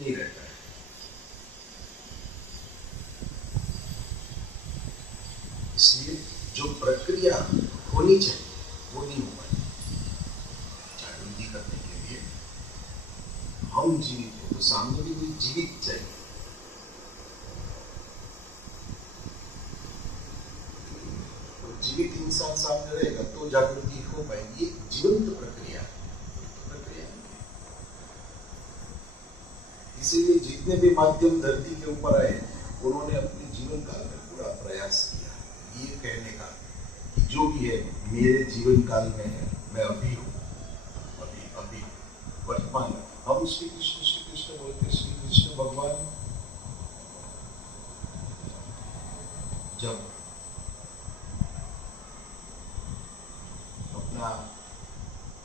नहीं रहता है। इसलिए जो प्रक्रिया होनी चाहिए वो नहीं हो पाई। जागृति करने के लिए हम जीवित हैं तो सामने भी कोई जीवित चाहिए। जीवित इंसान सामने रहेगा तो जागृति हो पाएगी। जीवंत प्रक्रिया इसीलिए जितने भी माध्यम धरती के ऊपर आए उन्होंने अपने जीवन काल में पूरा प्रयास किया ये कहने का कि जो भी है मेरे जीवन काल में है, मैं अभी हूँ, अभी वर्तमान। हम श्री कृष्ण बोलते श्री कृष्ण भगवान जब अपना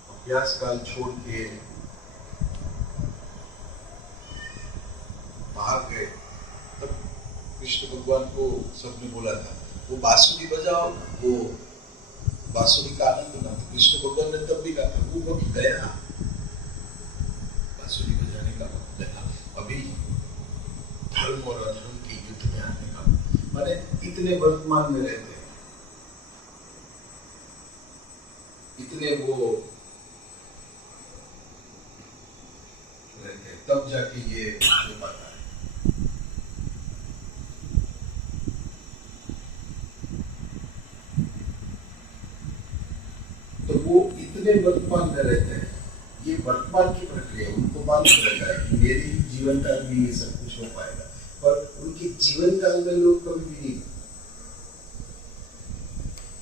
अभ्यास काल छोड़ के बाहर गए तब कृष्ण भगवान को सबने बोला था वो बांसुरी बजाओ, वो बांसुरी का आनंद ना। कृष्ण भगवान ने तब भी कहा था वो वक्त गया, बांसुरी बजाने का वक्त गया। अभी धर्म और अधर्म के युद्ध में आने का, माने इतने वर्तमान में रहते हैं, इतने वो रहते हैं, तब जाके ये हो पाता है। तो वो इतने वर्तमान में रहते हैं, ये वर्तमान की प्रक्रिया उनको मालूम रहता है कि मेरे ही जीवन काल में ये सब कुछ हो पाएगा, पर उनके जीवन काल में लोग कभी भी नहीं।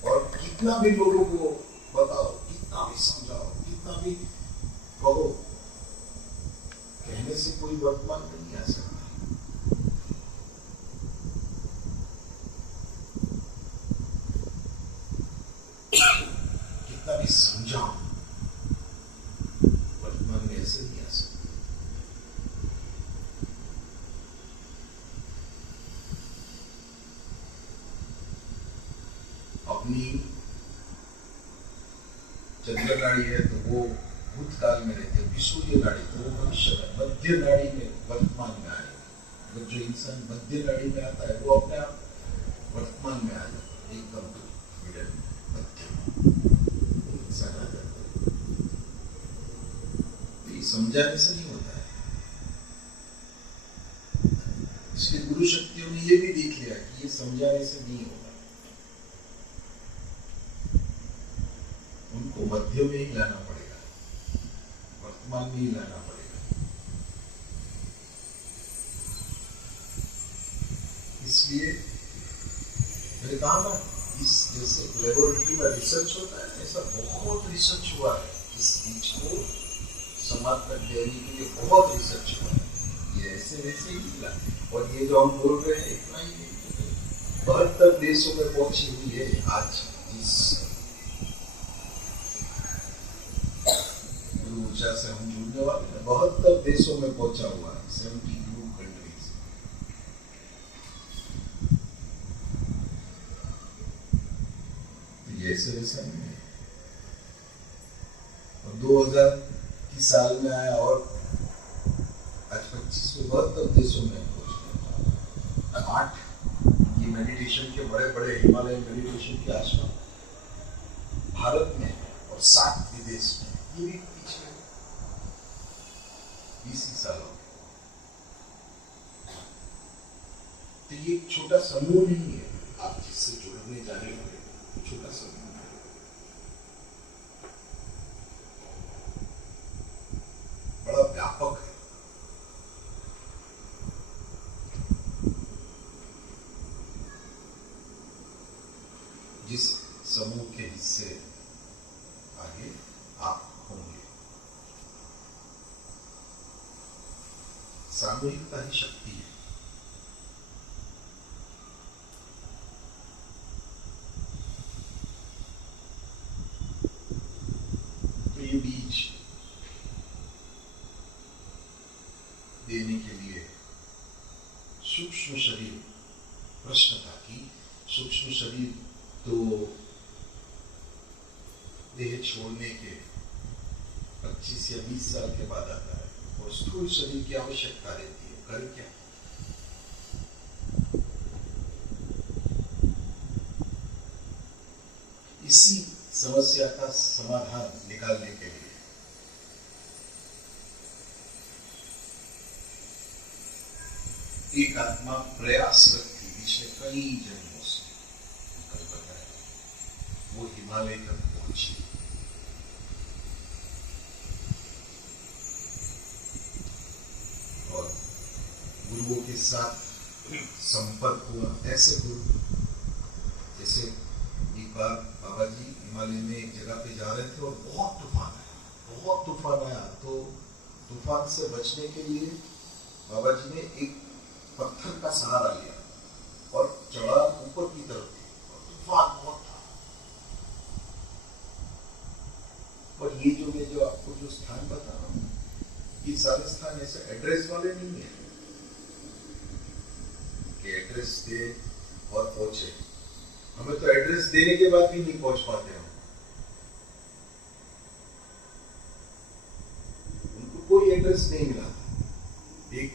और कितना भी लोगों को बताओ, कितना भी समझाओ, कितना भी कहो, कहने से कोई वर्तमान नहीं आ सकता। कितना भी समझाओ, वर्तमान में ऐसे नहीं आ सकता। अपनी चंद्र नाड़ी है तो वो भूतकाल में रहती है, विशुद्ध नाड़ी तो वो भविष्य में, मध्य नाड़ी में वर्तमान में आएगी। अगर जो इंसान मध्य नाड़ी में आता है वो अपने आप वर्तमान में आ जाता है, एकदम मिडल मध्य इंसान आ जाता है। तो ये समझाने से नहीं होता है। इसके गुरु शक्तियों ने ये भी देख लिया कि ये समझाने से नहीं होगा, उनको मध्य में ही लाना पड़ेगा, वर्तमान में ही लाना पड़ेगा। इसलिए मैंने कहा ना, इस जैसे लेबोरेटरी में रिसर्च होता है, ऐसा बहुत रिसर्च हुआ है इस चीज को समाप्त कर देने के लिए, बहुत रिसर्च हुआ है। ये ऐसे वैसे ही मिला, और ये जो हम बोल रहे हैं इतना ही नहीं, 72 देशों में पहुंची हुई है आज इस ऊर्जा से हम जुड़ने वाले हैं। 72 देशों में पहुंचा हुआ है, 72 कंट्रीज। ये ऐसे वैसा नहीं है। और 2000 की साल में आया और आज 72 देशों में पहुंच गया। 8 ये मेडिटेशन के बड़े बड़े हिमालय मेडिटेशन के आश्रम भारत में है, और 7 विदेश में। ये भी पीछे 20 सालों में। तो ये एक छोटा समूह नहीं है, आप जिससे जुड़ने जा रहे हो, छोटा समूह है। बड़ा व्यापक है। जिस समूह के हिस्से आगे आप होंगे, सामूहिकता ही शक्ति है। तो ये बीज देने के लिए सूक्ष्म शरीर, प्रश्न था कि सूक्ष्म शरीर तो देह छोड़ने के 25 या 20 साल के बाद आता है, और स्थूल शरीर की आवश्यकता रहती है, करे क्या? इसी समस्या का समाधान निकालने के लिए एक आत्मा प्रयासरत थी पिछले कई जन्मों से, कल बताया, वो हिमालय तक पहुंची और गुरुओं के साथ संपर्क हुआ। ऐसे गुरु जैसे एक बार बाबा जी हिमालय में एक जगह पे जा रहे थे और बहुत तूफान आया। तो तूफान से बचने के लिए बाबा जी ने एक पत्थर का सहारा लिया और चढ़ा ऊपर की तरफ थी और तूफान बहुत था। और ये जो आपको जो स्थान बता रहा हूँ, ये सारे स्थान ऐसे एड्रेस वाले नहीं है कि एड्रेस दे और पहुंचे। हमें तो एड्रेस देने के बाद भी नहीं पहुंच पाते हम। उनको कोई एड्रेस नहीं मिला था। एक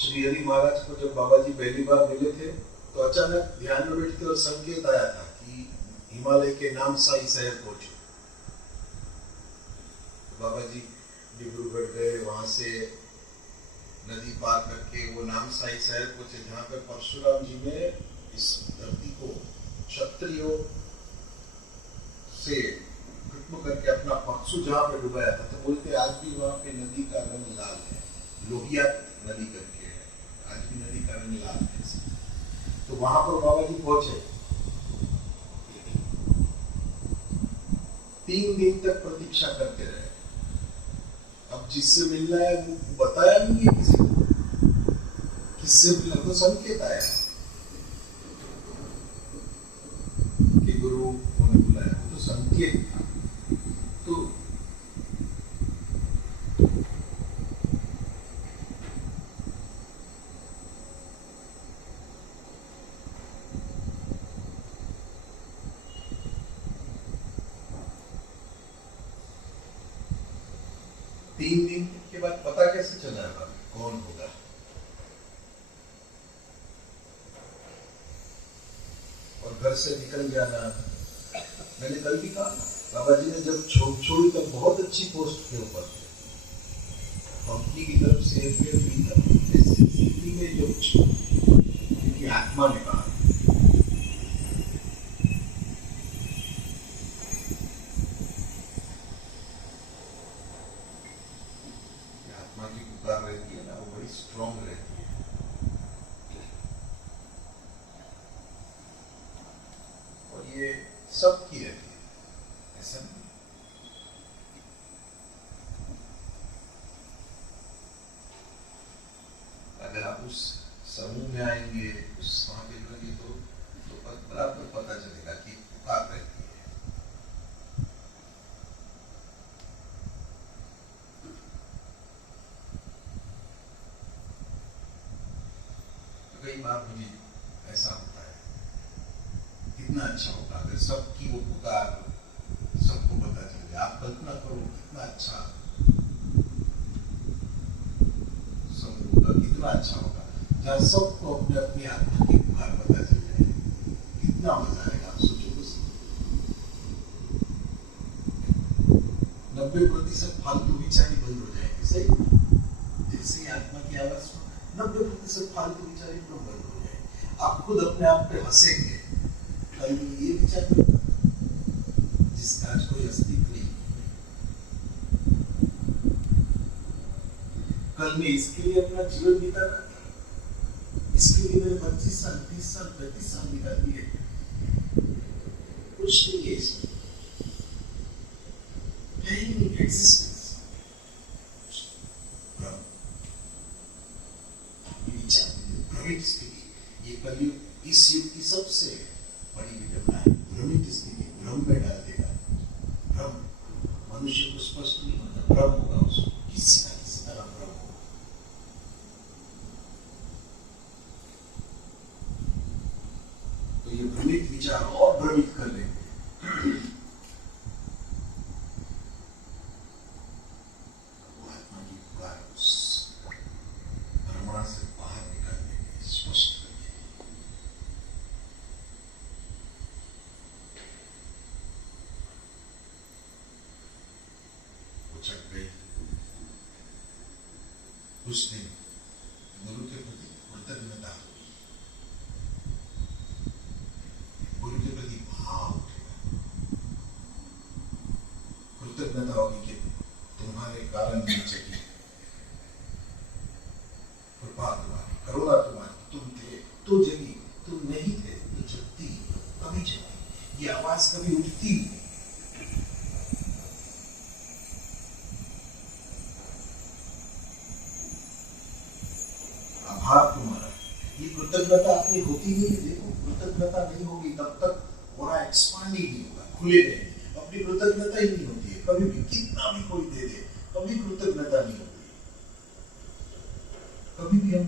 श्री हरि महाराज को जब बाबा जी पहली बार मिले थे तो अचानक ध्यान में बैठते और संकेत आया था कि हिमालय के नामसाई शहर पहुंचो। तो बाबा जी डिब्रूगढ़ गए, वहां से नदी पार करके वो नामसाई शहर पहुंचे, जहाँ पे परशुराम जी ने इस धरती को क्षत्रियों से खत्म करके अपना पक्षु जहाँ पे डुबाया था। तो बोलते आज भी वहां पे नदी का रंग लाल है, लोहिया नदी करके है, आज भी नदी का रंग लाल है। तो वहां पर बाबा जी पहुंचे, 3 दिन तक प्रतीक्षा करते रहे। अब जिससे मिलना है वो बताया नहीं है किसी को, किससे मिलना तो संकेत आया कि गुरु उन्होंने बुलाया, तो संकेत था। तो तीन दिन के बाद पता कैसे चला है कौन होगा? और घर से निकल जाना, मैंने कल भी कहा बाबा जी ने जब छोड़ी तब बहुत अच्छी पोस्ट के ऊपर थे, कंपनी की तरफ से स्थिति में जो उनकी आत्मा ने कहा रहती है ना, वो बड़ी स्ट्रॉन्ग रहती है। और ये सबकी रहती है, ऐसा नहीं। अगर आप उस समूह में आएंगे, उस वहां पे रहेंगे तो बराबर पता चलेगा कि पुकार रहती है। कई बार मुझे ऐसा होता है, कितना अच्छा होगा अगर सबकी वो पुकार सबको पता चले। आप कल्पना करो कितना अच्छा समूह होगा, कितना अच्छा होगा जहाँ सबको अपने अपनी आत्मा की पुकार पता चल जाए। कितना मजा आएगा, आप सोचो बस। 90% फालतू विचार बंद हो जाएंगे। सही, जैसे ही आत्मा की आवाज सुनो 90% फालतू विचार एकदम बंद हो जाए। आप खुद अपने आप पे हंसेंगे। कल ये विचार जिसका आज कोई अस्तित्व नहीं, कल मैं इसके लिए अपना जीवन बिता रहा था, इसके लिए मैंने 25 साल 30 साल 35 साल निकाल दिए। कुछ नहीं है इसमें, है ही नहीं एग्जिस्टेंस। ये कलयुग, इस युग की सबसे बड़ी विडंबना है। भ्रमित स्थिति, भ्रम में डाल देगा। भ्रम मनुष्य को स्पष्ट नहीं होता, भ्रम होगा उसको, किसी ना किसी तरह भ्रम होगा। तो ये भ्रमित विचार और भ्रमित कर लेंगे। आत्मा की उस दिन गुरु के प्रति कृतज्ञता होगी, गुरु के प्रति भाव उठेगा, कृतज्ञता होगी कि तुम्हारे कारण मैं जगी, कृपा तुम्हारी, करुणा तुम्हारी, तुम थे तो जगी, तुम नहीं थे तो जगती, कभी जगती, ये आवाज कभी उठती, आभार तुम्हारा, ये कृतज्ञता अपनी होती नहीं है। देखो कृतज्ञता नहीं होगी तब तक और एक्सपांड ही नहीं होगा, खुले नहीं, अपनी कृतज्ञता ही नहीं होती है कभी भी, कितना भी कोई दे दे कभी कृतज्ञता नहीं होती कभी भी। हम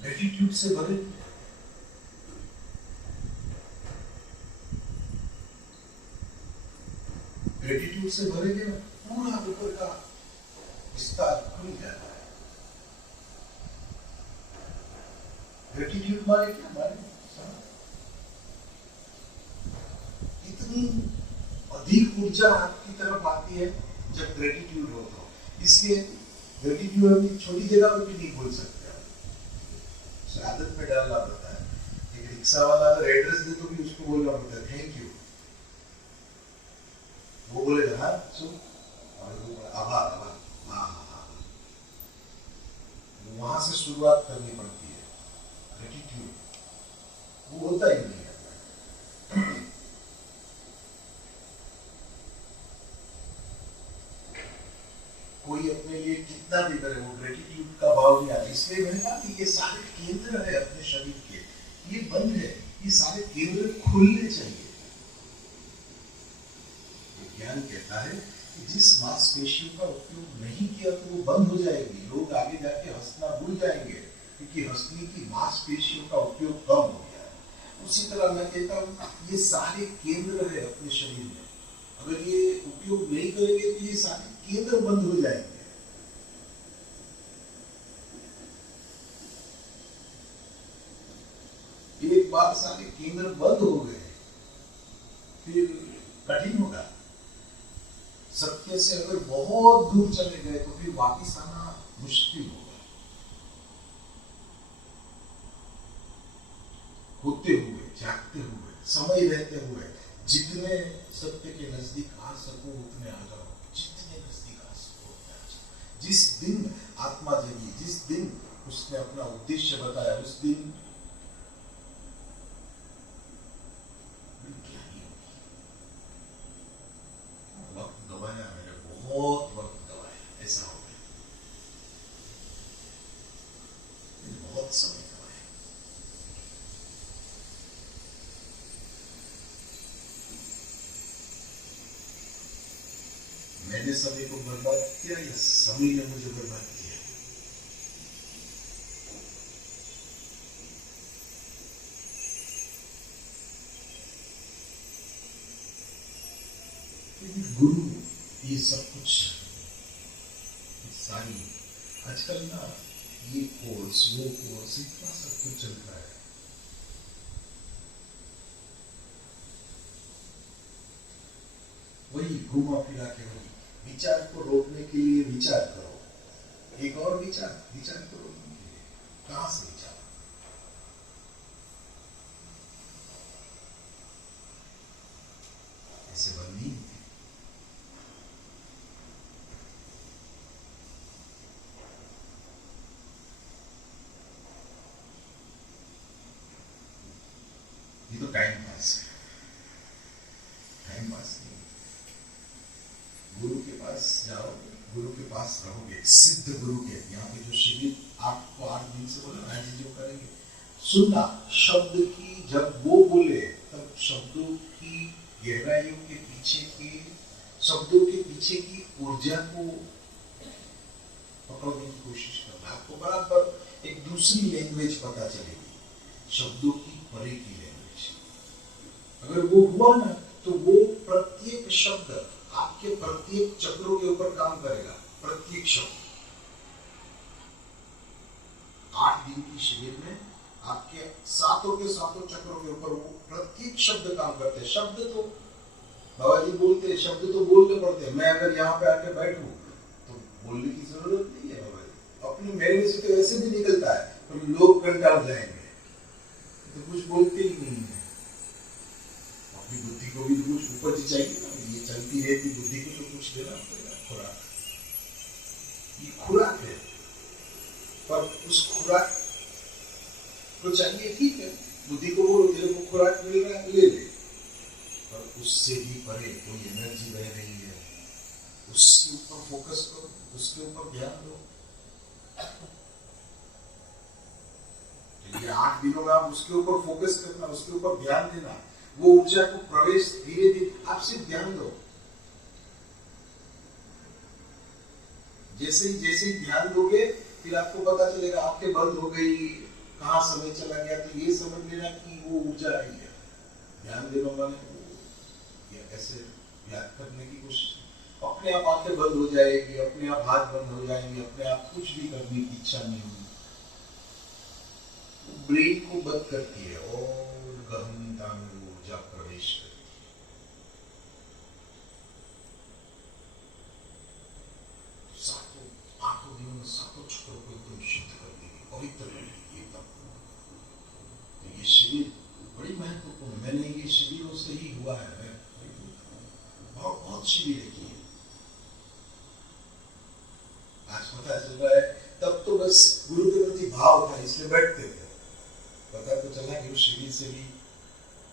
ग्रेटिट्यूड से भरे, ग्रेटिट्यूड से भरेंगे ना, पूरा ऊपर का विस्तार खुल जाता है। ग्रेटिट्यूड माने क्या, माने इतनी अधिक ऊर्जा आपकी तरफ आती है जब ग्रेटिट्यूड हो तो, इसलिए ग्रेटिट्यूड हम छोटी जगह पर भी नहीं बोल सकते, आदत में डालना पड़ता है। एक रिक्शा वाला अगर एड्रेस दे तो भी उसको बोलना पड़ता है थैंक यू, वो बोलेगा हाँ सुन, आभार आभार, वहां से शुरुआत करनी पड़ती है। ग्रेटिट्यूड वो होता ही नहीं है। कोई अपने लिए कितना भी करे वो ग्रेटिट्यूड का भाव नहीं आता, इसलिए मैंने कहा कि ये सारे केंद्र है अपने शरीर के, ये बंद है, ये सारे केंद्र खुलने चाहिए। विज्ञान कहता है जिस मांसपेशियों का उपयोग नहीं किया तो वो बंद हो जाएगी, लोग आगे जाके हंसना भूल जाएंगे क्योंकि हंसने की मांसपेशियों का उपयोग कम हो गया है। उसी तरह मैं कहता हूँ ये सारे केंद्र है अपने शरीर में, अगर ये उपयोग नहीं करेंगे तो ये सारे केंद्र बंद हो जाएंगे। एक बार सारे केंद्र बंद हो गए फिर कठिन होगा। सत्य से अगर बहुत दूर चले गए तो फिर वापस आना मुश्किल होगा। होते हुए, जागते हुए, समय रहते हुए जितने सत्य के नजदीक आ सको उतने आ जाओ, जितने नजदीक आ सको उतने आ जाओ। जिस दिन आत्मा जगी, जिस दिन उसने अपना उद्देश्य बताया, उस दिन वक्त गवाया, मैंने बहुत वक्त गवाया, ऐसा हो गया, बहुत समय गवाया। मैंने समय को बर्बाद किया या समय ने मुझे बर्बाद किया? गुरु ये सब कुछ, सारी आजकल ना ये कोर्स वो कोर्स इतना सब कुछ चल रहा है। वही घुमा फिरा के वही विचार को रोकने के लिए विचार करो, एक और विचार को रोकने के लिए कहां से विचार? ऐसे बननी ये तो टाइम पास है, टाइम पास नहीं। गुरु के पास जाओ, गुरु के पास रहोगे, सिद्ध गुरु के यहाँ पे जो शिविर आपको 8 दिन से बोला ना जी जो करेंगे, सुनना शब्द की, जब वो बोले तब शब्दों की गहराइयों के पीछे की, शब्दों के पीछे की ऊर्जा को पकड़ने की कोशिश करना। आपको बराबर एक दूसरी लैंग्वेज पता चलेगी, शब्दों की परे की लैंग्वेज। अगर वो हुआ ना तो वो प्रत्येक शब्द आपके प्रत्येक चक्रों के ऊपर काम करेगा, प्रत्येक शब्द। 8 दिन की शिविर में आपके सातों के सातों चक्रों के ऊपर वो प्रत्येक शब्द काम करते हैं। शब्द तो बाबा जी बोलते हैं, शब्द तो बोलने पड़ते हैं। मैं अगर यहाँ पे आके बैठूं तो बोलने की जरूरत नहीं है बाबा जी, अपने मेरे से तो ऐसे भी निकलता है, तो लोग कंटाल जाएंगे, तो कुछ बोलते ही नहीं है। अपनी बुद्धि को भी तो कुछ उपज चाहिए ना, ये चलती रहती बुद्धि को तो कुछ देना पड़ेगा, खुराक। ये खुराक है, पर उस खुराक को चाहिए, ठीक है, बुद्धि को बोलो तेरे को खुराक मिल रहा है, ले ले, पर उससे भी परे कोई एनर्जी बह रही है, उसके ऊपर फोकस करो, उसके ऊपर ध्यान दो। ये 8 दिनों में आप उसके ऊपर फोकस करना, उसके ऊपर ध्यान देना, वो ऊर्जा को प्रवेश धीरे धीरे आप सिर्फ ध्यान दो। जैसे ही ध्यान दोगे, फिर आपको पता चलेगा आपके बंद हो गई, कहाँ समय चला गया, तो ये समझ लेना कि वो ऊर्जा आई है। ध्यान देने वाले ऐसे याद करने की कोशिश, अपने आप आंखें बंद हो जाएगी, अपने आप हाथ बंद हो जाएंगे, अपने आप कुछ भी करने की इच्छा नहीं होगी। ब्रेन को बंद करती है और गहनता में ऊर्जा प्रवेश करती है। सातों आठों दिनों में सातों चक्रों को एकदम शुद्ध कर देगी, पवित्र रहेगी एकदम। तो ये शिविर बड़ी महत्वपूर्ण, मैंने ये शिविरों से ही हुआ है, बहुत शिविर की है। आज पता चल रहा है, तब तो बस गुरु के प्रति भाव था इसलिए बैठते थे, पता तो चला कि उस शिविर से भी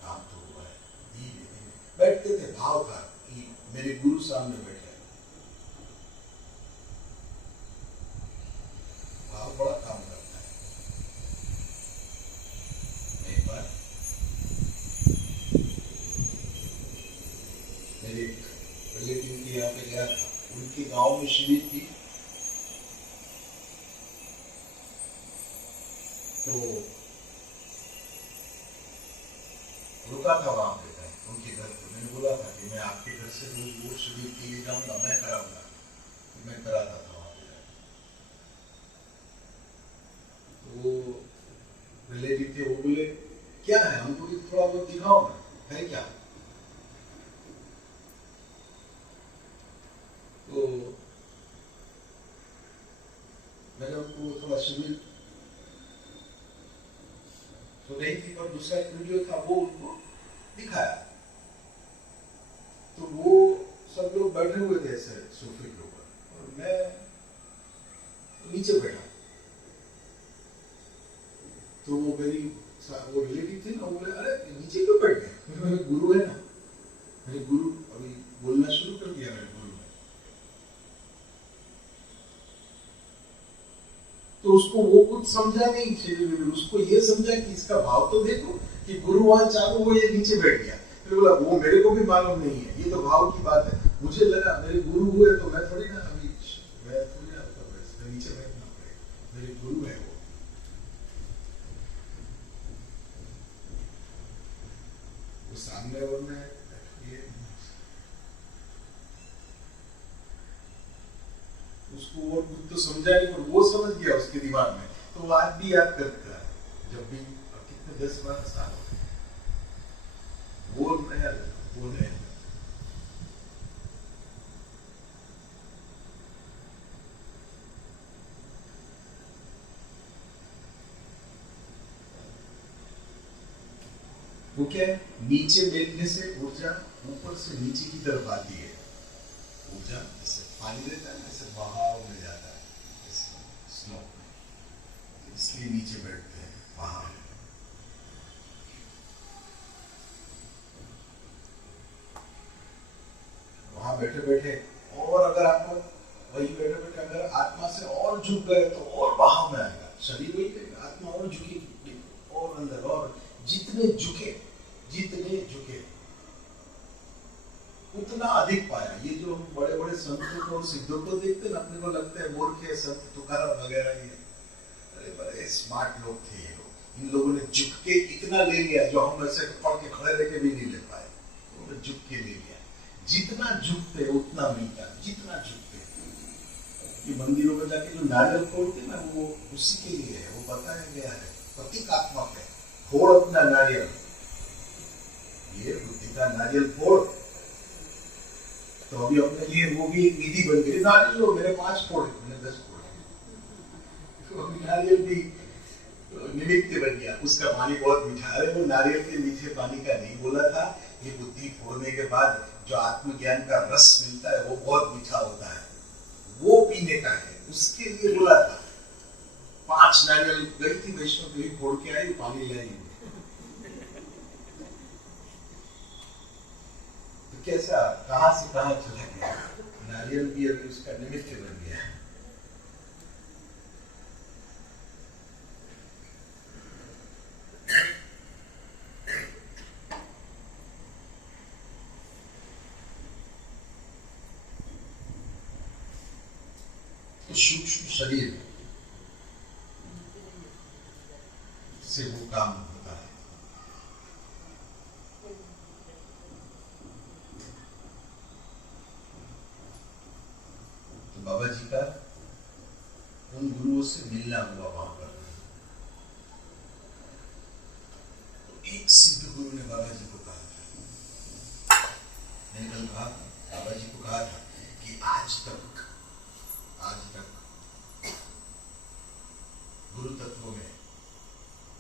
काम तो हुआ है, धीरे धीरे बैठते थे, भाव था कि मेरे गुरु सामने बैठे। भाव बड़ा काम करता है। एक बार मेरे रिलेटिव के यहाँ पे गया था, उनके गांव में शिविर थी, तो रुका था वहां पे उनके घर पे। मैंने बोला था कि मैं आपके घर से रोज वो शिविर के लिए जाऊंगा, मैं कराऊंगा, मैं कराता था वहां पे। तो वो रिलेटिव थे, वो बोले क्या है, हमको भी थोड़ा बहुत दिखाओ ना, है क्या? तो मैंने उनको थोड़ा शिविर तो नहीं थी, पर दूसरा एक वीडियो था वो उनको दिखाया। तो वो सब लोग बैठे हुए थे ऐसे सोफे के ऊपर, और मैं नीचे बैठा। तो वो मेरी वो रिलेटिव थे ना, वो बोले अरे नीचे क्यों बैठ गए? मेरे गुरु है ना, मेरे गुरु अभी बोलना शुरू कर दिया मेरे गुरु ने। तो उसको वो कुछ समझा नहीं, उसको ये समझा कि इसका भाव तो देखो कि गुरु वहां चालू हो, ये नीचे बैठ गया। फिर बोला वो मेरे को भी मालूम नहीं है, ये तो भाव की बात है। मुझे लगा मेरे गुरु हुए तो मैं थोड़ी ना अभी मैं थोड़ी ना नीचे बैठना पड़ेगा, मेरे गुरु है वो सामने, और मैं उसको वो खुद तो समझा नहीं, पर वो समझ गया उसके दिमाग में। तो वो आज भी याद करता है, जब भी कितने 10-12 साल वो नया वो क्या है, नीचे बैठने से ऊर्जा ऊपर से नीचे की तरफ आती है। ऊर्जा जैसे पानी रहता है, जैसे बहाव में जाता है, स्लो, इसलिए नीचे बैठते हैं वहां। वहां बैठे बैठे, और अगर आपको वही बैठे बैठे अगर आत्मा से और झुक गए तो और बहाव में आएगा, शरीर वही रहेगा, आत्मा और झुकेगी और अंदर, और जितने झुके उतना अधिक पाया। ये जो हम बड़े बड़े संतों को सिद्धों को देखते हैं, अपने को लगता है मूर्ख है, संत तुकाराम वगैरह, ये अरे बड़े स्मार्ट लोग थे ये लोग। इन लोगों ने झुक के इतना ले लिया जो हम ऐसे पढ़ के खड़े रह के भी नहीं ले पाए, उन्होंने झुक के ले लिया। जितना झुकते उतना मिलता, जितना झुकते। ये मंदिरों में जाके जो नारियल फोड़ते ना, वो उसी के लिए है, वो बताया गया है, प्रतीकात्मक है। फोड़ अपना नारियल, ये बुद्धि का नारियल फोड़, तो अभी अपने लिए वो भी एक विधि बन गई, नारियल लो, मेरे 5 फोड़े, मैंने 10 फोड़े, तो अभी नारियल भी निमित्त बन गया। उसका पानी बहुत मीठा, अरे वो नारियल के मीठे पानी का नहीं बोला था, ये बुद्धि फोड़ने के बाद जो आत्मज्ञान का रस मिलता है वो बहुत मीठा होता है, वो पीने का है, उसके लिए बोला था। 5 नारियल गई थी वैष्णव देवी, फोड़ के आई, पानी लाई, तो कैसा कहां से कहां चला गया, नारियल भी अभी उसका निमित्त बन गया। सूक्ष्म शरीर से वो काम होता है। तो बाबा जी का उन गुरुओं से मिलना हुआ वहां पर, तो एक सिद्ध गुरु ने बाबा जी को कहा था, मैंने कल कहा बाबा जी को कहा था कि आज तक गुरु तत्व में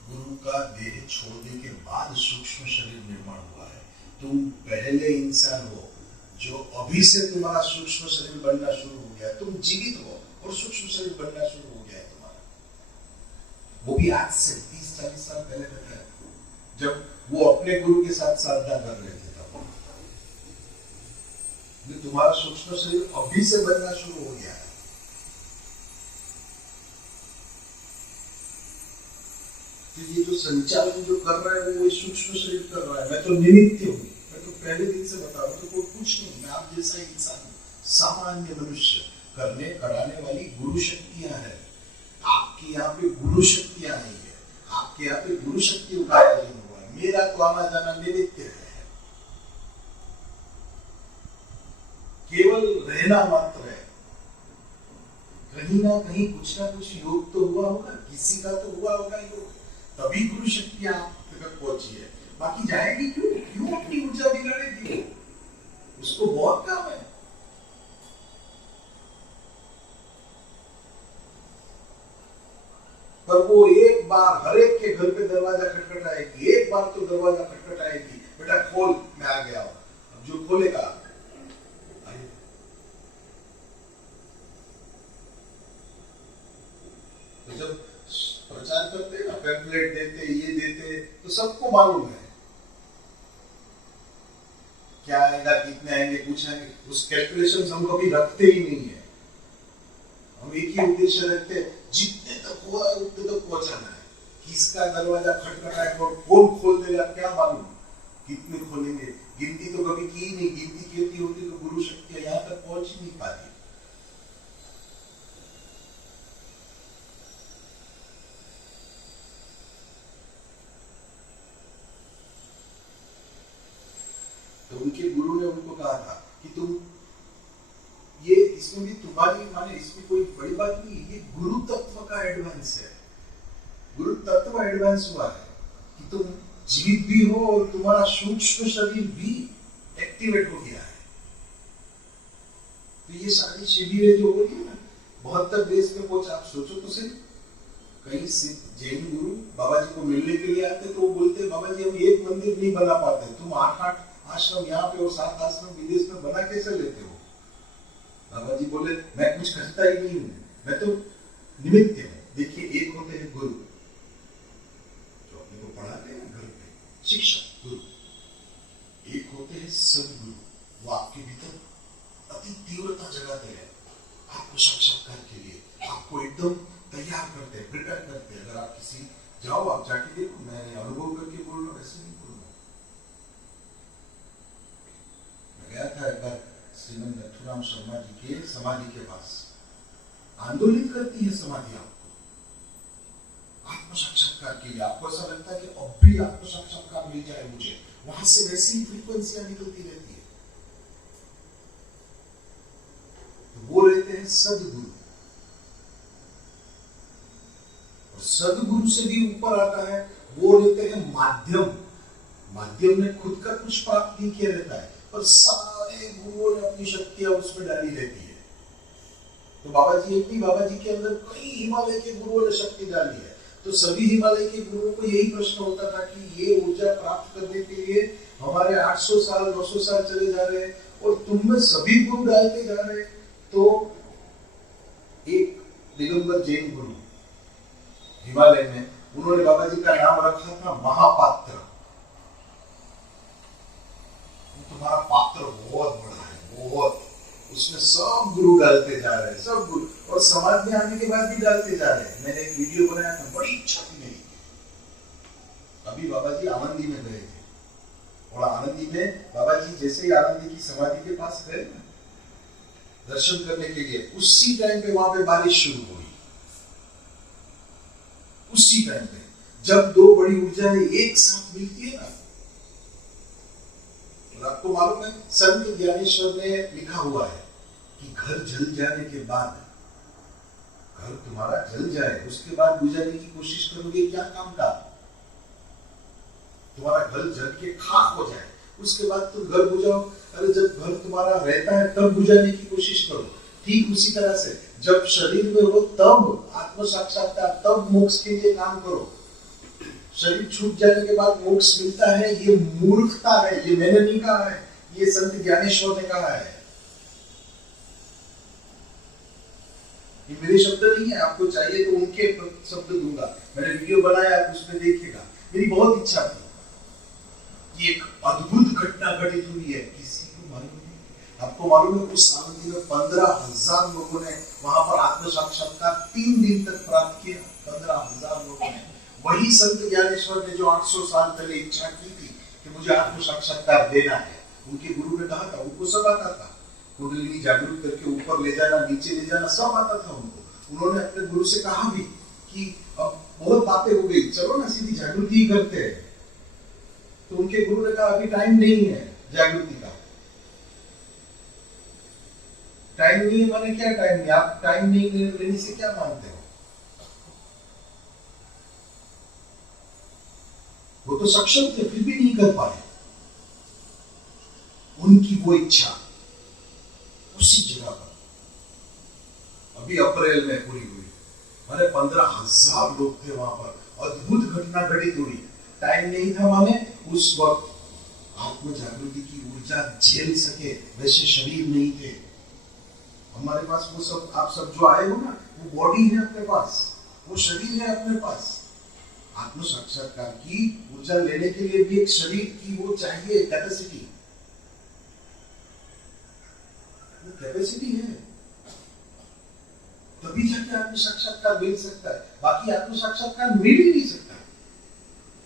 गुरु का देह छोड़ने के बाद सूक्ष्म शरीर निर्माण हुआ है। तुम पहले इंसान हो जो अभी से तुम्हारा सूक्ष्म शरीर बनना शुरू हो गया, तुम जीवित हो और सूक्ष्म शरीर बनना शुरू हो गया है तुम्हारा, वो भी आज से 30-40 साल पहले बताया, जब वो अपने गुरु के साथ साधना कर रहे थे, तब तुम्हारा सूक्ष्म शरीर अभी से बनना शुरू हो गया है। तो ये जो संचालन जो कर रहा है वो सूक्ष्म शरीर कर रहा है, मैं तो निमित्त हूँ, मैं तो पहले दिन से बता रहा हूँ, तो कोई कुछ नहीं, मैं आप जैसा ही इंसान हूँ, सामान्य मनुष्य, करने कराने वाली गुरु शक्तियां हैं। आपके यहाँ पे गुरु शक्तियां नहीं है, आपके यहाँ पे गुरु शक्तियों का आयोजन हुआ है, मेरा तो आना जाना निमित्त है, केवल रहना मात्र है। कहीं ना कहीं कुछ ना कुछ योग तो हुआ होगा, किसी का तो हुआ होगा योग, तभी गुरु शक्तियां आप तक पहुंची है, बाकी जाएगी क्यों अपनी ऊर्जा बिगाड़ेगी, उसको बहुत काम है। पर वो एक बार हर एक के घर पे दरवाजा खटखटाएगी, एक बार तो दरवाजा खटखटाएगी, बेटा खोल, मैं आ गया हूं, अब जो खोलेगा तो जब प्रचार करते ना, पैम्फलेट देते, ये देते, तो सबको मालूम है क्या आएगा, कितने आएंगे, कुछ आएंगे, उस कैलकुलेशन हम कभी रखते ही नहीं है। हम एक ही उद्देश्य रखते हैं, जितने तक हुआ उतने तक पहुंचाना है। किसका दरवाजा खटखटाएगा और कौन खोल देगा क्या मालूम, कितने खोलेंगे, गिनती तो कभी की नहीं, गिनती की होती तो गुरु शक्ति यहाँ तक पहुंच ही नहीं पाती। तो उनके गुरु ने उनको कहा था कि तुम ये, इसमें भी तुम्हारी माने, इसमें कोई बड़ी बात नहीं, ये गुरु तत्व का एडवांस है, गुरु तत्व एडवांस हुआ है कि तुम जीवित भी हो और तुम्हारा सूक्ष्म शरीर भी एक्टिवेट हो गया है। तो ये सारी शिविरें जो हो रही है ना, 72 देश में पहुंचा, आप सोचो तो सही, कहीं से जैन गुरु बाबा जी को मिलने के लिए आते तो वो बोलते बाबा जी हम एक मंदिर नहीं बना पाते, तुम 8 आश्रम यहाँ पे और 7 आश्रम विदेश में बना कैसे लेते हो। बाबा जी बोले मैं कुछ करता ही नहीं हूँ, मैं तो निमित्त हूँ। देखिए एक होते हैं गुरु जो अपने को पढ़ाते हैं घर पे, शिक्षक गुरु, एक होते हैं सदगुरु, वो आपके भीतर अति तीव्रता जगाते हैं, आपको साक्षात्कार के लिए आपको एकदम तैयार करते हैं, प्रिपेयर करते हैं। अगर आप किसी जाओ, आप जाके देखो, मैं अनुभव करके बोल रहा हूँ, ऐसे नहीं बोल रहा। मैं गया था एक बार श्रीमंत नथुराम शर्मा जी के समाधि के पास, आंदोलित करती है समाधि आपको आत्म साक्षात्कार के लिए, आपको ऐसा लगता है कि अब भी आत्म साक्षात्कार मिल जाए मुझे, वहां से वैसी ही फ्रीक्वेंसियां निकलती रहती है। तो वो रहते हैं सदगुरु, और सदगुरु से भी ऊपर आता है वो रहते हैं माध्यम। माध्यम ने खुद का कुछ प्राप्त नहीं किया रहता है, पर सारे प्रत्येक गुरुओं ने अपनी शक्तियां उसमें डाली रहती है। तो बाबा जी एक नहीं, बाबा जी के अंदर कई हिमालय के गुरुओं ने शक्ति डाली है। तो सभी हिमालय के गुरुओं को यही प्रश्न होता था कि ये ऊर्जा प्राप्त करने के लिए हमारे 800 साल 900 साल चले जा रहे हैं और तुम में सभी गुरु डालते जा रहे हैं। तो एक दिगंबर जैन गुरु हिमालय में, उन्होंने बाबा जी का नाम रखा था महापात्र। तुम्हारा पात्र बहुत बड़ा है, बहुत, उसमें सब गुरु डालते जा रहे हैं, सब गुरु, और समाज में आने के बाद भी डालते जा रहे हैं। मैंने एक वीडियो बनाया था, बड़ी इच्छा थी मेरी। अभी बाबा जी आनंदी में गए थे और आनंदी में बाबा जी जैसे ही आनंदी की समाधि के पास गए ना दर्शन करने के लिए, उसी टाइम पे वहां पे बारिश शुरू हुई। उसी टाइम पे जब दो बड़ी ऊर्जाएं एक साथ मिलती है ना, और आपको मालूम है संत ज्ञानेश्वर ने लिखा हुआ है कि घर जल जाने के बाद, घर तुम्हारा जल जाए उसके बाद बुझाने की कोशिश करोगे, क्या काम का? तुम्हारा घर जल के खाक हो जाए उसके बाद तुम घर बुझाओ। अरे जब घर तुम्हारा रहता है तब बुझाने की कोशिश करो। ठीक उसी तरह से जब शरीर में हो तब आत्म साक्षात्कार, तब मोक्ष के लिए काम करो। शरीर छूट जाने के बाद मोक्ष मिलता है, ये मूर्खता है। ये मैंने नहीं कहा है, ये संत ज्ञानेश्वर ने कहा है। ये मेरे शब्द नहीं है, आपको चाहिए तो उनके शब्द दूंगा। मैंने वीडियो बनाया, आप उसमें देखिएगा। मेरी बहुत इच्छा थी कि एक अद्भुत घटना घटित हुई है, किसी को मालूम नहीं। आपको मालूम है उस आनंदी में 15,000 लोगों ने वहां पर आत्म साक्षात्कार 3 दिन तक प्राप्त किया। 15,000 लोगों ने। वही संत ज्ञानेश्वर ने जो 800 साल पहले इच्छा की थी कि मुझे आत्म साक्षात्कार देना है, उनके गुरु ने कहा था, उनको सब आता था। कुंडलिनी जागृत करके ऊपर ले जाना, नीचे ले जाना, सब आता था उनको। उन्होंने अपने गुरु से कहा भी कि अब बहुत बातें हो गई, चलो ना सीधी जागृति ही करते हैं। तो उनके गुरु ने कहा अभी टाइम नहीं है जागृति का। टाइम नहीं है माने क्या टाइम नहीं? आप टाइम नहीं लेने से क्या मानते हो? वो तो सक्षम थे फिर भी नहीं कर पाए। उनकी वो इच्छा उसी जगह पर अभी अप्रैल में पूरी हुई। माने 15,000 लोग थे वहां पर। अद्भुत घटना घटित हुई। टाइम नहीं था माने उस वक्त आत्म जागृति की ऊर्जा झेल सके वैसे शरीर नहीं थे हमारे पास। वो सब आप सब जो आए हो ना, वो बॉडी है अपने पास, वो शरीर है अपने पास। आत्म साक्षात्कार की ऊर्जा लेने के लिए भी एक शरीर की वो चाहिए कैपेसिटी। वो कैपेसिटी है तभी जाके आत्म साक्षात्कार मिल सकता है। बाकी आत्म साक्षात्कार मिल ही नहीं सकता।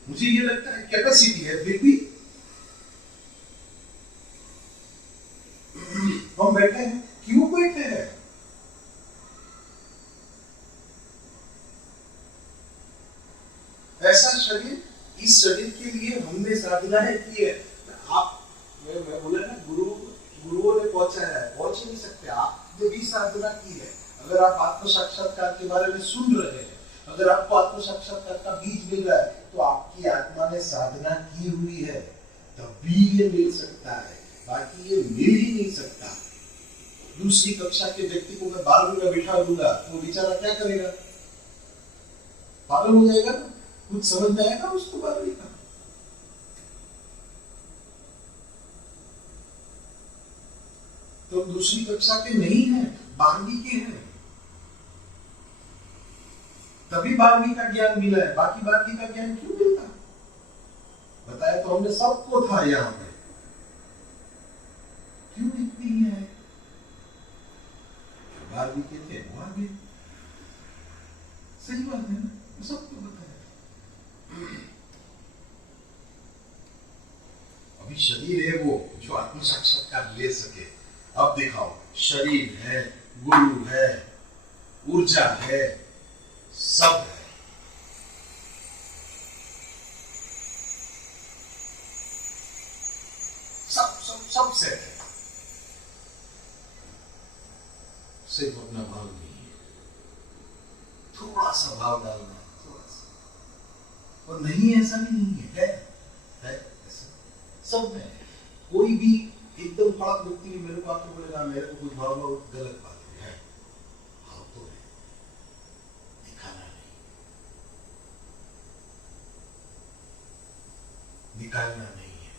मुझे ये लगता है कैपेसिटी है, फिर भी हम बैठे हैं। क्यों बैठे हैं? ऐसा शरीर, इस शरीर के लिए हमने साधनाएं की है। आप मैं बोला ना, गुरुओं ने पहुंचाया है, पहुंच नहीं सकते। आपने भी साधना की है। अगर आप आत्म साक्षात्कार के बारे में सुन रहे हैं, अगर आपको आत्म साक्षात्कार का बीज मिल रहा है, तो आपकी आत्मा ने साधना की हुई है, तभी ये मिल सकता है। बाकी ये मिल ही नहीं सकता। दूसरी कक्षा के व्यक्ति को मैं 12वीं में बिठा दूंगा तो बेचारा क्या करेगा? पागल हो जाएगा ना। कुछ समझ में आएगा उसको 12वीं का? तो दूसरी कक्षा के नहीं है, 12वीं के हैं, तभी 12वीं का ज्ञान मिला है। बाकी 12वीं का ज्ञान क्यों मिलता? बताया तो हमने सबको था यहाँ पे, क्यों इतनी है? 12वीं के थे वो आ गए। सही बात है ना, सबको बताया। अभी शरीर है वो जो आत्म साक्षात्कार ले सके। अब दिखाओ, शरीर है, गुरु है, ऊर्जा है, सब है। सब सेट है। सिर्फ अपना भाव नहीं है, थोड़ा सा भाव डालना है, थोड़ा सा। और नहीं ऐसा भी नहीं है, है ऐसा सब है। कोई भी एकदम कड़क व्यक्ति मेरे को आके बोलेगा मेरे को कुछ भाव गलत बात है, भाव तो है, दिखाना नहीं, निकालना नहीं है।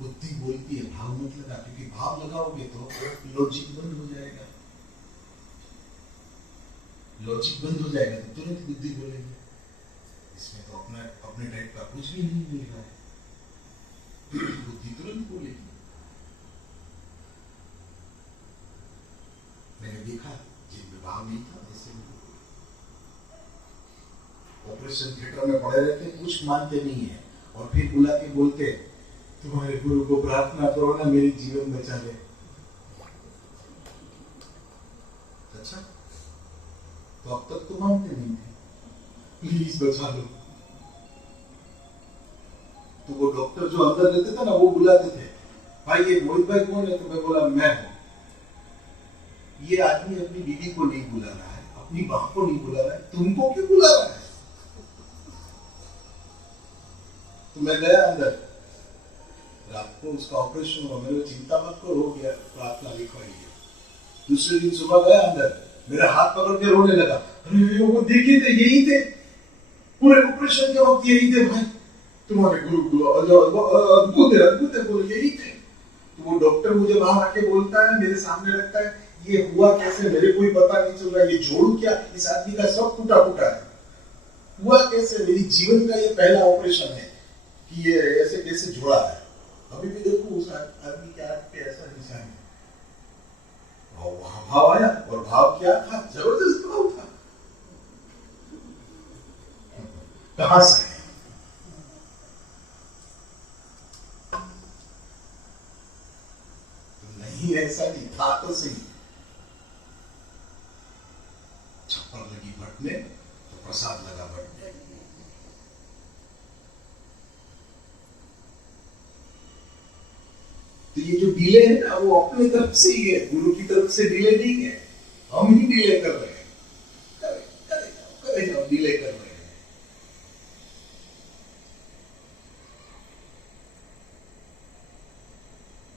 बुद्धि बोलती है भाव मत लगा, क्योंकि भाव लगाओगे तो लॉजिक बंद हो जाएगा, लॉजिक बंद हो जाएगा तो तुरंत बुद्धि बोलेगी। इसमें तो अपने टाइप का कुछ भी नहीं मिल रहा है, बुद्धि तुरंत बोलेगी। मैंने देखा जिनमें भाव नहीं था ऐसे ऑपरेशन थिएटर में पड़े रहते, कुछ मानते नहीं है, और फिर बुला के बोलते तुम्हारे गुरु को प्रार्थना करो ना मेरी जीवन बचा ले। अच्छा, तो अब तक तो मानते नहीं थे, प्लीज बचा लो। तो वो डॉक्टर जो अंदर रहते थे ना, वो बुलाते थे, भाई ये मोहित भाई कौन है? तो मैं बोला मैं हूं। ये आदमी अपनी बीवी को नहीं बुला रहा है, अपनी मां को नहीं बुला रहा है, तुमको क्यों बुला रहा है? तो मैं गया अंदर, रात को उसका ऑपरेशन हुआ, मेरे चिंता मत करो, हो गया, प्रार्थना लिखवाई है। दूसरे दिन सुबह गया अंदर, मेरा हाथ पकड़ के रोने लगा, अरे वो देखे थे यही थे, पूरे ऑपरेशन के वक्त यही थे भाई, तुम्हारे गुरु अद्भुत है बोले यही थे। तो वो डॉक्टर मुझे बाहर आके बोलता है, मेरे सामने रखता है, ये हुआ कैसे मेरे को ही पता नहीं चल रहा, ये जोड़ क्या, इस आदमी का सब टूटा फूटा है, हुआ कैसे? मेरी जीवन का ये पहला ऑपरेशन है कि ये ऐसे कैसे जोड़ा है। अभी भी देखो उस आदमी के हाथ पे ऐसा निशान है, और वहां भाव आया, और भाव क्या था? जबरदस्त भाव था। कहां से है? तो नहीं, ऐसा नहीं था तो सही, छप्पर लगी बटने तो प्रसाद लगा बटने। तो ये जो डिले है ना, वो अपने तरफ से ही है, गुरु की तरफ से डिले नहीं है, हम ही डिले कर रहे हैं, करे जाओ डिले कर रहे हैं।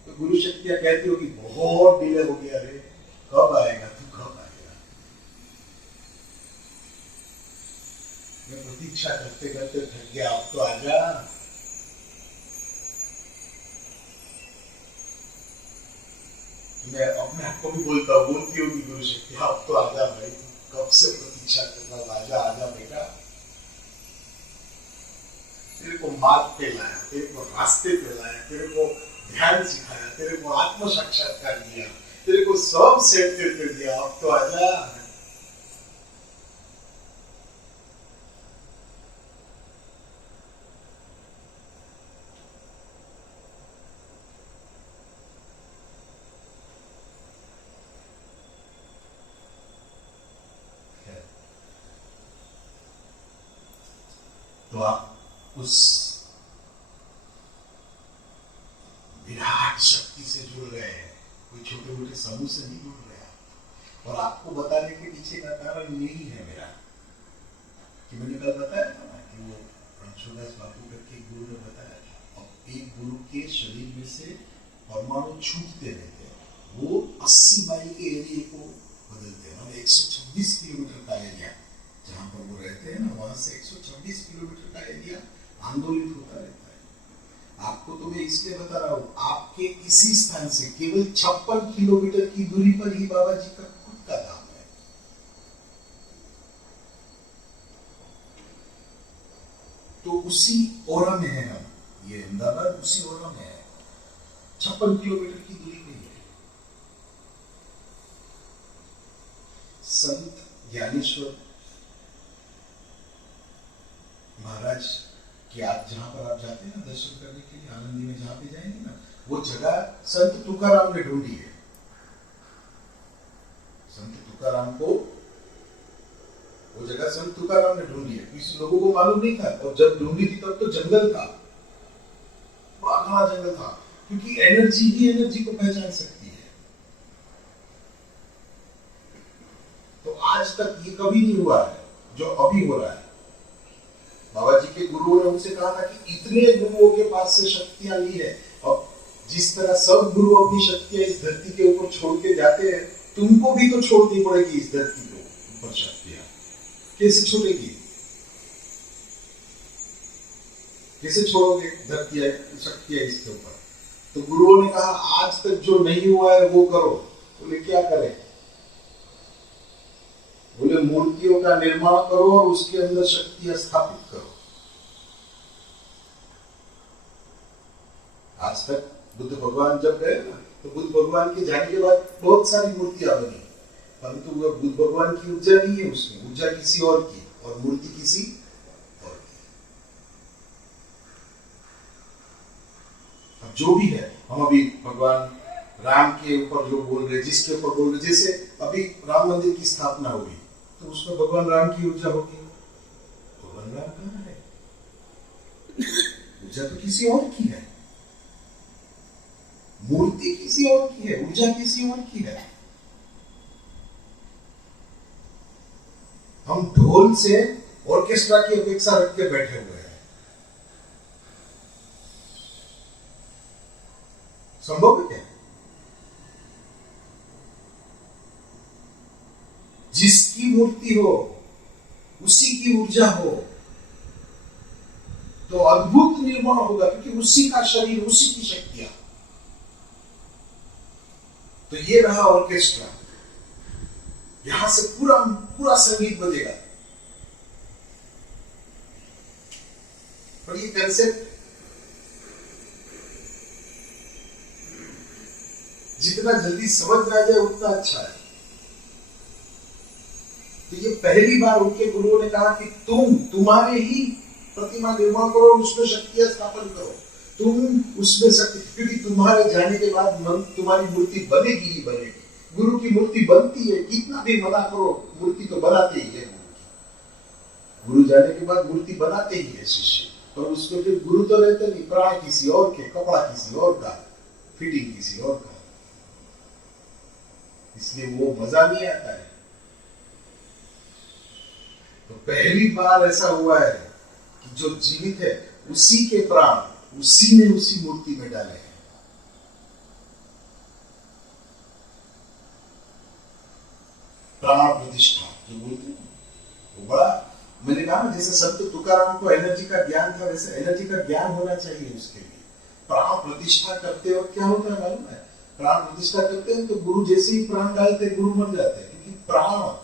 तो गुरु शक्तियां कहती हो कि बहुत डिले हो गया रे, कब आएगा तू, कब आएगा? मैं प्रतीक्षा करते करते थक गया, अब तो आजा। मैं अपने आप को भी बोलती होगी गुरु शक्ति, अब तो आजा भाई, कब से प्रतीक्षा कर रहा हूं, आजा आजा बेटा। तेरे को मार्ग पे लाया, तेरे को रास्ते पे लाया, तेरे को ध्यान सिखाया, तेरे को आत्म साक्षात्कार दिया, तेरे को सब सेट करके दिया, अब तो आजा। तो आप उस विराट शक्ति से जुड़ रहे हैं, कोई छोटे मोटे समूह से नहीं जुड़ रहे हैं। और आपको बताने के पीछे का कारण यही है मेरा, कि मैंने कल बताया था ना कि वो रणछोड़दास बापू करके गुरु ने बताया, और एक गुरु के शरीर में से परमाणु छूटते रहते हैं, वो 80 माइल के एरिया को बदलते हैं, मतलब 126 किलोमीटर का एरिया जहां पर वो रहते हैं ना, वहां से 126 किलोमीटर का एरिया आंदोलित होता रहता है। आपको तो मैं इसलिए बता रहा हूं, आपके इसी स्थान से केवल 56 किलोमीटर की दूरी पर ही बाबा जी का खुद का धाम है। तो उसी ओरा में है हम, ये अहमदाबाद उसी ओरा में है, 56 किलोमीटर की दूरी पे है। संत ज्ञानेश्वर महाराज कि आप जहां पर आप जाते हैं ना दर्शन करने के लिए, आनंदी में जहां पे जाएंगे ना, वो जगह संत तुकाराम ने ढूंढी है। संत तुकाराम को वो जगह संत तुकाराम ने ढूंढी है, किसी लोगों को मालूम नहीं था, और जब ढूंढी थी तब तो जंगल था, बड़ा घना जंगल था, क्योंकि एनर्जी ही एनर्जी को पहचान सकती है। तो आज तक ये कभी नहीं हुआ है जो अभी हो रहा है। बाबा जी के गुरुओं ने उनसे कहा था कि इतने गुरुओं के पास से शक्तियां ली है, और जिस तरह सब गुरु अपनी शक्तियां इस धरती के ऊपर छोड़ के जाते हैं, तुमको भी तो छोड़नी पड़ेगी इस धरती के ऊपर शक्तियां। कैसे छोड़ेगी? कैसे छोड़ोगे धरती शक्तियां इसके ऊपर? तो गुरुओं ने कहा आज तक जो नहीं हुआ है वो करो। बोले क्या करें? बोले मूर्तियों का निर्माण करो और उसके अंदर शक्तियां स्थापित करो। आज तक बुद्ध भगवान जब गए ना, तो बुद्ध भगवान के जाने के बाद बहुत सारी मूर्तियां बनी, परंतु वह बुद्ध भगवान की ऊर्जा नहीं है, उसमें ऊर्जा किसी और की और मूर्ति किसी और की। अब जो भी है, हम अभी भगवान राम के ऊपर जो बोल रहे, जिसके ऊपर बोल रहे, जैसे अभी राम मंदिर की स्थापना हुई तो उसमें भगवान राम की ऊर्जा होगी। भगवान राम कहाँ है? ऊर्जा तो किसी और की है, मूर्ति किसी और की है, ऊर्जा किसी और की है। हम ढोल से ऑर्केस्ट्रा की अपेक्षा रख के बैठे हुए हैं। संभव है क्या? जिसकी मूर्ति हो, उसी की ऊर्जा हो, तो अद्भुत निर्माण होगा, क्योंकि उसी का शरीर, उसी की शक्तियां। तो ये रहा ऑर्केस्ट्रा, यहां से पूरा पूरा संगीत बजेगा। और ये कंसेप्ट जितना जल्दी समझ में आ जाए उतना अच्छा है। तो ये पहली बार उनके गुरुओं ने कहा कि तुम्हारे ही प्रतिमा निर्माण करो, उसमें शक्तियां स्थापन करो, तुम उसमें शक्ति, क्योंकि तुम्हारे जाने के बाद तुम्हारी मूर्ति बनेगी ही बनेगी। गुरु की मूर्ति बनती है, कितना भी मना करो, मूर्ति तो बनाते ही है। गुरु जाने के बाद मूर्ति बनाते ही है शिष्य, पर उसको फिर गुरु तो रहते नहीं, प्राण किसी और के, कपड़ा किसी और का, फिटिंग किसी और का, इसलिए वो मजा नहीं आता है। तो पहली बार ऐसा हुआ है कि जो जीवित है उसी के प्राण उसी ने उसी मूर्ति में डाले हैं। प्राण प्रतिष्ठा जो बोलते हैं वो बड़ा, मैंने कहा ना, जैसे संत तुकाराम को एनर्जी का ज्ञान था, वैसे एनर्जी का ज्ञान होना चाहिए उसके लिए। प्राण प्रतिष्ठा करते वक्त क्या होता है मालूम है? प्राण प्रतिष्ठा करते हैं तो गुरु जैसे ही प्राण डालते गुरु मर जाते हैं, क्योंकि प्राण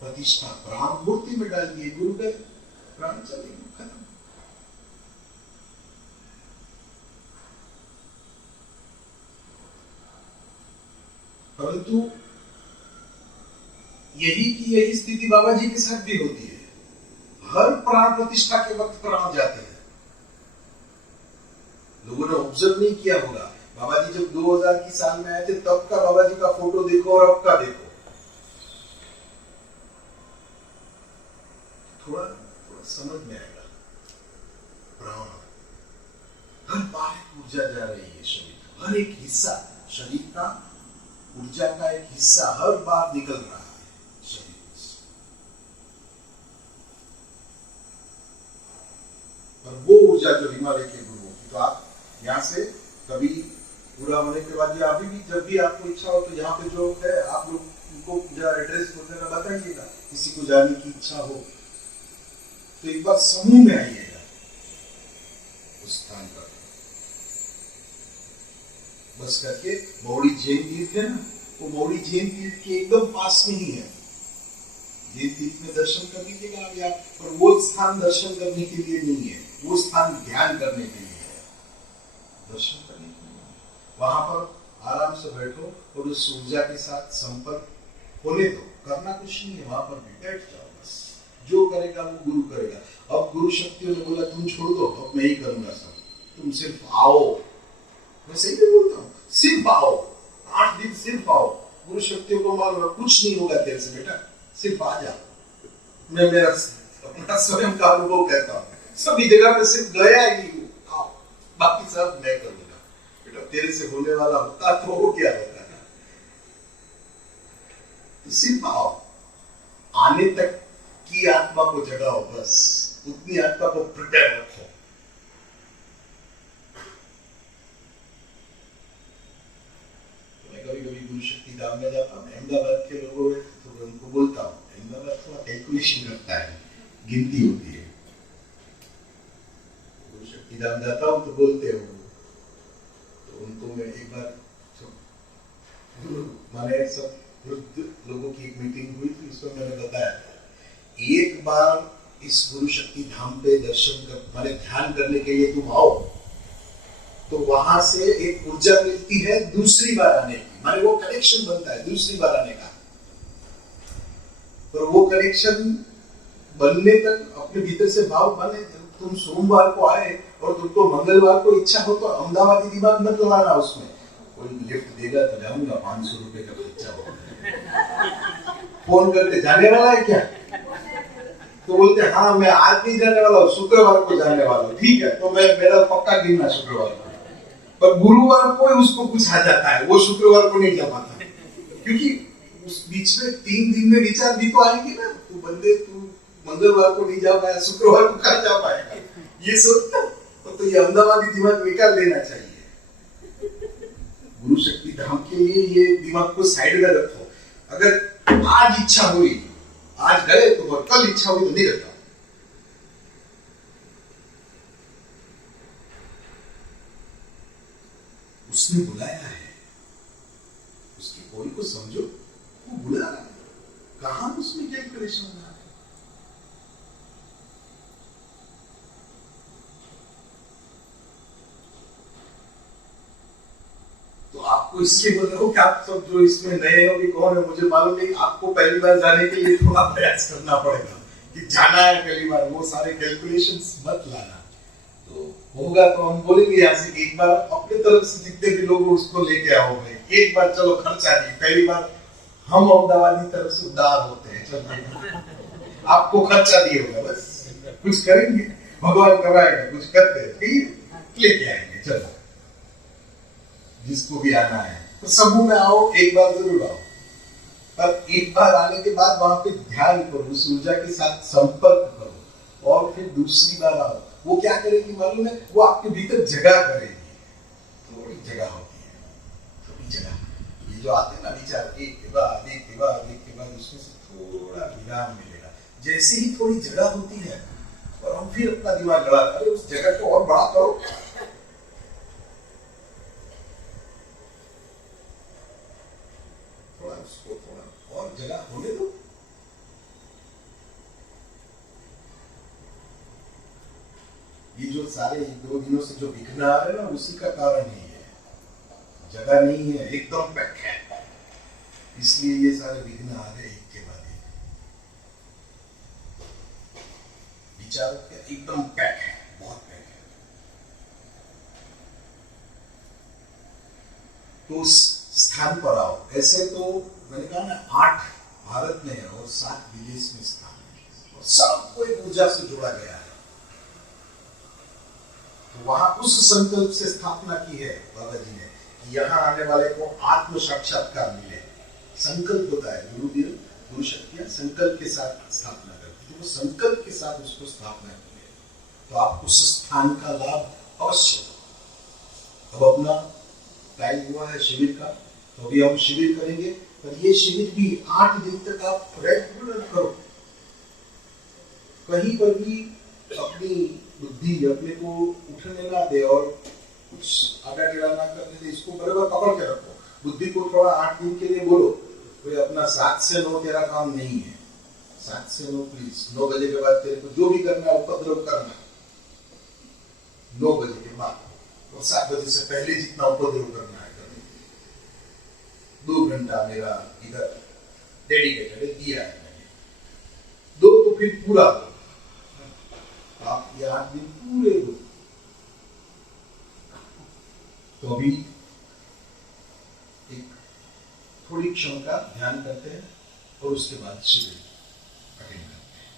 प्रतिष्ठा, प्राण मूर्ति में डाल दिए, गुरु गए, प्राण चले गए, खत्म। परंतु यही की यही स्थिति बाबा जी के साथ भी होती है। हर प्राण प्रतिष्ठा के वक्त प्राण जाते हैं। लोगों ने ऑब्जर्व नहीं किया होगा, बाबा जी जब 2000 की साल में आए थे तब का बाबा जी का फोटो देखो और अब का देखो, थोड़ा समझ में आएगा। प्राण हर बार ऊर्जा जा रही है, शरीर हर एक हिस्सा, शरीर का ऊर्जा का एक हिस्सा हर बार निकल रहा है शरीर से। और वो ऊर्जा जो हिमालय के गुरुओं की, तो आप यहाँ से कभी पूरा होने के बाद या अभी भी जब भी आपको इच्छा हो तो यहाँ पे जो है आप लोग उनको जरा एड्रेस वगैरह बताइएगा, किसी को जाने की इच्छा हो तो एक बार समूह में आइएगा उस स्थान पर। बस करके मौड़ी जैन तीर्थ है ना, वो मौड़ी जैन तीर्थ के एकदम पास में ही है। जैन तीर्थ में दर्शन कर लीजिएगा आप, या पर वो स्थान दर्शन करने के लिए नहीं है, वो स्थान ध्यान करने के लिए है, दर्शन करने के लिए। वहां पर आराम से बैठो और उस ऊर्जा के साथ संपर्क होने दो, करना कुछ नहीं है, वहां पर भी बैठ जाओ, बस जो करेगा वो गुरु करेगा। अब गुरु शक्तियों ने बोला तुम छोड़ दो, अब मैं ही करूंगा सब, तुम सिर्फ आओ। मैं सही नहीं बोलता हूँ, सिर्फ आओ, 8 दिन सिर्फ आओ। गुरु शक्तियों को मालूम कुछ नहीं होगा तेरे से बेटा, सिर्फ आ जा। मैं मेरा अपना स्वयं का अनुभव कहता हूँ, सभी जगह पे सिर्फ गया ही हूँ, आओ, बाकी सब मैं करूंगा। बेटा तेरे से होने वाला होता तो वो क्या होता है, तो सिर्फ आओ, आने तक की आत्मा को जगाओ, बस उतनी आपका को प्रिपेयर रखो। मैं कभी कभी गुरु शक्ति धाम में जाता हूँ, अहमदाबाद के लोगों तो उनको बोलता हूँ, अहमदाबाद थोड़ा कैलकुलेशन करता है, गिनती होती है। गुरु शक्ति धाम जाता हूँ तो बोलते हो, तो उनको मैं एक बार माने सब लोगों की एक मीटिंग हुई थी, उसमें मैंने बताया एक बार इस गुरु शक्ति धाम पे दर्शन कर माने ध्यान करने के लिए तुम आओ तो वहां से एक ऊर्जा मिलती है दूसरी बार आने की, माने वो कनेक्शन बनता है दूसरी बार आने का। पर वो कनेक्शन बनने तक अपने भीतर से भाव माने तुम सोमवार को आए और तुमको मंगलवार को इच्छा हो तो अहमदाबादी दिमाग मत लगाना, उसमें कोई लिफ्ट देगा तो जाऊंगा, 500 रुपए का खर्चा होगा। फोन करते जाने वाला है क्या, तो बोलते हाँ मैं आज नहीं जाने वाला हूँ, शुक्रवार को जाने वाला हूँ। ठीक है, तो मैं मेरा पक्का गिनना शुक्रवार को, पर गुरुवार को उसको कुछ आ जाता है, वो शुक्रवार को नहीं जा पाता, क्योंकि उस बीच में 3 दिन में विचार भी तो आएंगे ना, तू बंदे तू मंगलवार को नहीं जा पाया, शुक्रवार को कहाँ जा पाएगा, ये सोचता। तो ये अहमदाबादी दिमाग निकाल देना चाहिए। गुरु शक्ति धाम के लिए ये दिमाग को साइड में रखो। अगर आज इच्छा हुई, आज गए तो, और कल इच्छा हुई तो नहीं रहता। उसने बुलाया है, उसकी कोई को समझो, वो बुला रहा है, कहां उसमें कैलकुलेशन हो रहा है। तो आपको इसलिए बोल रहा हूं कि आप सब जो इसमें नए हो कि कौन है मुझे मालूम नहीं, आपको पहली बार जाने के लिए थोड़ा प्रयास करना पड़ेगा कि जाना है पहली बार, वो सारे कैलकुलेशंस मत लाना। तो होगा तो हम बोलेंगे यहाँ से एक बार अपने तरफ से जितने भी लोग उसको लेके आओ भाई, एक बार चलो खर्चा नहीं, पहली बार हम अहमदाबादी तरफ से उदार होते हैं, चलो आपको खर्चा नहीं होगा, बस कुछ करेंगे, भगवान कराएगा, कुछ करते हैं, ठीक लेके आएंगे, चलो जिसको भी आना है तो समूह में आओ, एक बार जरूर आओ, पर एक बार आने के बाद वहां पे ध्यान करो, उस ऊर्जा के साथ संपर्क करो और फिर दूसरी बार आओ। वो क्या करेगी मालूम है, वो आपके भीतर जगह करेगी, थोड़ी जगह होती है, थोड़ी जगह, ये जो आते हैं ना विचार एक के बाद एक के बाद एक के बाद, उसमें से थोड़ा विराम मिलेगा। जैसे ही थोड़ी जगह होती है और हम फिर अपना दिमाग लड़ा, अरे उस जगह को और बड़ा करो, थोड़ा उसको थोड़ा और जगह होने दो। ये जो सारे 2 दिनों से जो विघ्न आ रहे हैं ना, उसी का कारण ही है, जगह नहीं है, एकदम पैक है, इसलिए ये सारे विघ्न आ रहे एक के बाद एक। विचार एकदम पैक है, बहुत पैक है। तो उस स्थान पर आओ। ऐसे तो मैंने कहा ना 8 भारत में है और 7 विदेश में स्थान है, और सबको एक ऊर्जा से जोड़ा गया है। वहां उस संकल्प से स्थापना की है बाबा जी ने कि यहाँ आने वाले को आत्म साक्षात्कार मिले। संकल्प होता है, गुरु शक्तियां संकल्प के साथ स्थापना करती है, तो वो संकल्प के साथ उसको स्थापना की है, तो आप उस स्थान का लाभ अवश्य। अब अपना टाइम हुआ है शिविर का, तो अभी हम शिविर करेंगे, पर ये शिविर भी 8 दिन तक आप रेगुलर करो, कहीं पर भी अपनी बुद्धि अपने को उठने ना दे और कुछ आड़ा टेढ़ा ना करने दे, इसको बराबर पकड़ के रखो। बुद्धि को थोड़ा 8 दिन के लिए बोलो, कोई अपना 7 से 9 तेरा काम नहीं है, 7 से 9 प्लीज, 9 बजे के बाद तेरे को जो भी करना है उपद्रव करना, 9 बजे के बाद, और 7 बजे से पहले जितना उपद्रव करना है करना। 2 घंटा मेरा इधर डेडिकेटेड है, दिया है मैंने, 2 तो फिर पूरा दो, आप ये 8 दिन पूरे दो। तो अभी एक थोड़ी क्षण का ध्यान करते हैं और उसके बाद शिविर अटेंड करते हैं।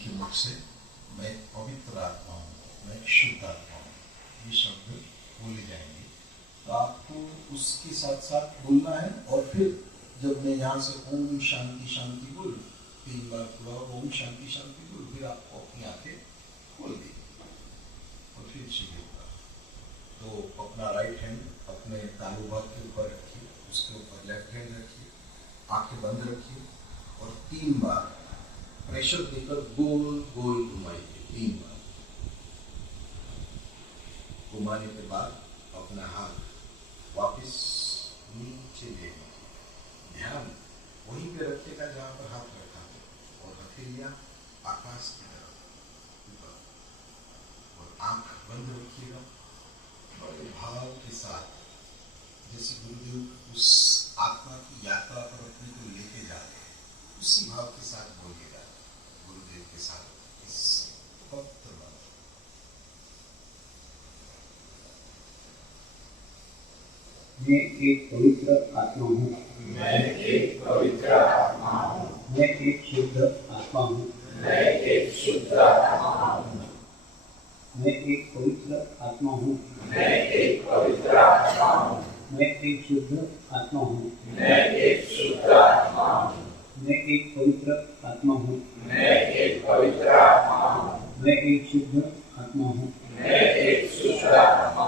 के मुख से मैं पवित्र आत्मा हूँ, मैं शुद्ध आत्मा हूँ, ये शब्द बोले जाएंगे। तो आपको उसके साथ साथ बोलना है। और फिर जब मैं यहाँ से ओम शांति शांति बोलूँ 3 बार पूरा ओम शांति शांति बोलूँ, फिर आपको अपनी आंखें खोल दी और फिर सीधे होगा। तो अपना राइट हैंड अपने तालू भाग के ऊपर रखिए, उसके ऊपर लेफ्ट हैंड रखिए, आंखें बंद रखिए और 3 बार प्रेशर देकर गोल गोल घुमाइए। 3 बार घुमाने के बाद अपना हाथ वापस नीचे ले लीजिए। ध्यान वहीं पे रखिएगा जहाँ पर हाथ रखा है और हथेलियाँ आकाश की तरफ ऊपर, और आंख बंद रखिएगा बड़े भाव के साथ, जैसे गुरुदेव उस आत्मा की यात्रा पर अपने को लेके जा रहे हैं, उसी भाव के साथ बोलिएगा गुरुदेव के साथ इस पवित्र मंत्र। मैं एक पवित्र आत्मा हूँ, मैं एक पवित्र आत्मा हूँ, मैं एक शुद्ध आत्मा हूँ, मैं एक शुद्ध आत्मा हूँ, मैं एक पवित्र आत्मा हूँ, मैं एक पवित्र आत्मा हूँ, मैं एक शुद्ध आत्मा हूँ, मैं एक शुद्ध आत्मा हूँ, मैं एक पवित्र आत्मा हूँ, मैं एक पवित्र आत्मा हूँ, मैं एक शुद्ध आत्मा हूँ, मैं एक शुद्ध आत्मा